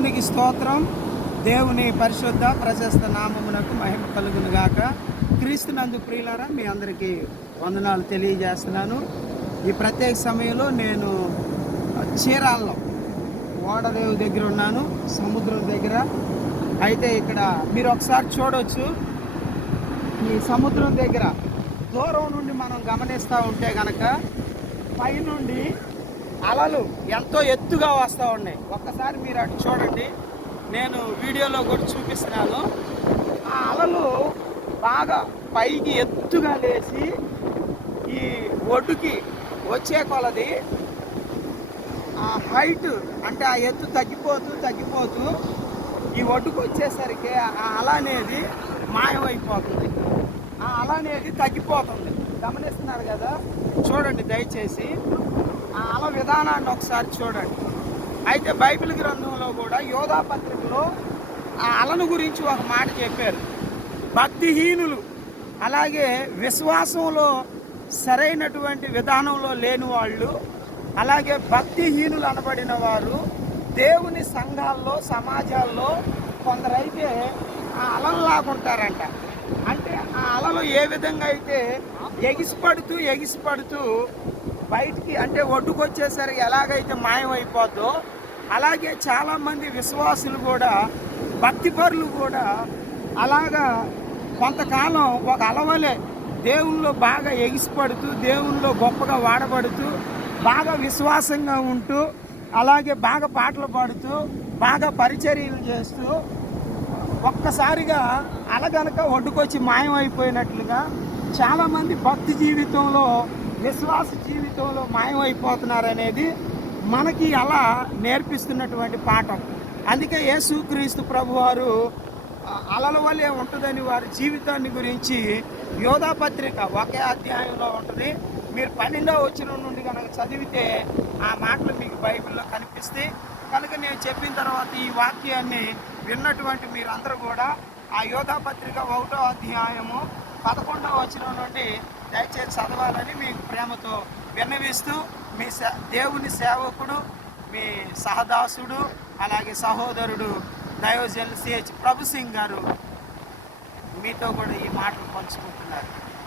దేవునికి స్తోత్రం దేవుని పరిశుద్ధ ప్రశస్త నామమునకు మహిమ కలుగును గాక క్రీస్తునందు ప్రియులారా మీ అందరికీ వందనాలు తెలియజేస్తున్నాను. ఈ ప్రత్యేక సమయంలో నేను చీరాల్లో ఓడరేవు దగ్గర ఉన్నాను సముద్రం దగ్గర. అయితే ఇక్కడ మీరు ఒకసారి చూడవచ్చు ఈ సముద్రం దగ్గర దూరం నుండి మనం గమనిస్తూ ఉంటే కనుక పైనుండి అలలు ఎంతో ఎత్తుగా వస్తూ ఉన్నాయి. ఒక్కసారి మీరు అటు చూడండి. నేను వీడియోలో కూడా చూపిస్తున్నాను. ఆ అలలు బాగా పైకి ఎత్తుగా లేచి ఈ ఒడ్డుకి వచ్చే కొలది ఆ హైట్ అంటే ఆ ఎత్తు తగ్గిపోతూ తగ్గిపోతూ ఈ ఒడ్డుకు వచ్చేసరికి ఆ అల అనేది మాయమైపోతుంది. ఆ అల అనేది తగ్గిపోతుంది. గమనిస్తున్నారు కదా? చూడండి దయచేసి. అల విధానాన్ని ఒకసారి చూడండి. అయితే బైబిల్ గ్రంథంలో కూడా యోధా పత్రికలో ఆ అలను గురించి ఒక మాట చెప్పారు. భక్తిహీనులు అలాగే విశ్వాసంలో సరైనటువంటి విధానంలో లేని వాళ్ళు అలాగే భక్తిహీనులు అనబడిన వారు దేవుని సంఘాల్లో సమాజాల్లో కొందరైతే ఆ అలలు లాగుంటారంట. అంటే ఆ అలలు ఏ విధంగా అయితే ఎగిసిపడుతూ ఎగిసిపడుతూ బయటికి అంటే ఒడ్డుకు వచ్చేసరికి ఎలాగైతే మాయమైపోద్దో అలాగే చాలామంది విశ్వాసులు కూడా భక్తిపరులు కూడా అలాగా కొంతకాలం ఒక అలవలే దేవుల్లో బాగా ఎగిసిపడుతూ దేవుల్లో గొప్పగా వాడబడుతూ బాగా విశ్వాసంగా ఉంటూ అలాగే బాగా పాటలు పాడుతూ బాగా పరిచర్యలు చేస్తూ ఒక్కసారిగా అలగనక ఒడ్డుకొచ్చి మాయమైపోయినట్లుగా చాలామంది భక్తి జీవితంలో విశ్వాస జీవితంలో మాయమైపోతున్నారనేది మనకి అలా నేర్పిస్తున్నటువంటి పాఠం. అందుకే యేసుక్రీస్తు ప్రభువారు వారు అలల వలె ఉంటుందని వారి జీవితాన్ని గురించి యోధా పత్రిక ఒకే అధ్యాయంలో ఉంటుంది. మీరు పన్నెండో వచ్చిన నుండి కనుక చదివితే ఆ మాటలు మీకు బైబిల్లో కనిపిస్తాయి. కనుక నేను చెప్పిన తర్వాత ఈ వాక్యాన్ని విన్నటువంటి మీరందరూ కూడా ఆ యోధా పత్రిక ఒకటో అధ్యాయము పదకొండవ వచ్చిన నుండి దయచేసి చదవాలని మీకు ప్రేమతో విన్నవిస్తూ మీ సే- దేవుని సేవకుడు మీ సహదాసుడు అలాగే సహోదరుడు దయోజన్ సిహెచ్ ప్రభు సింగ్ గారు మీతో కూడా ఈ మాటలు పంచుకుంటున్నారు.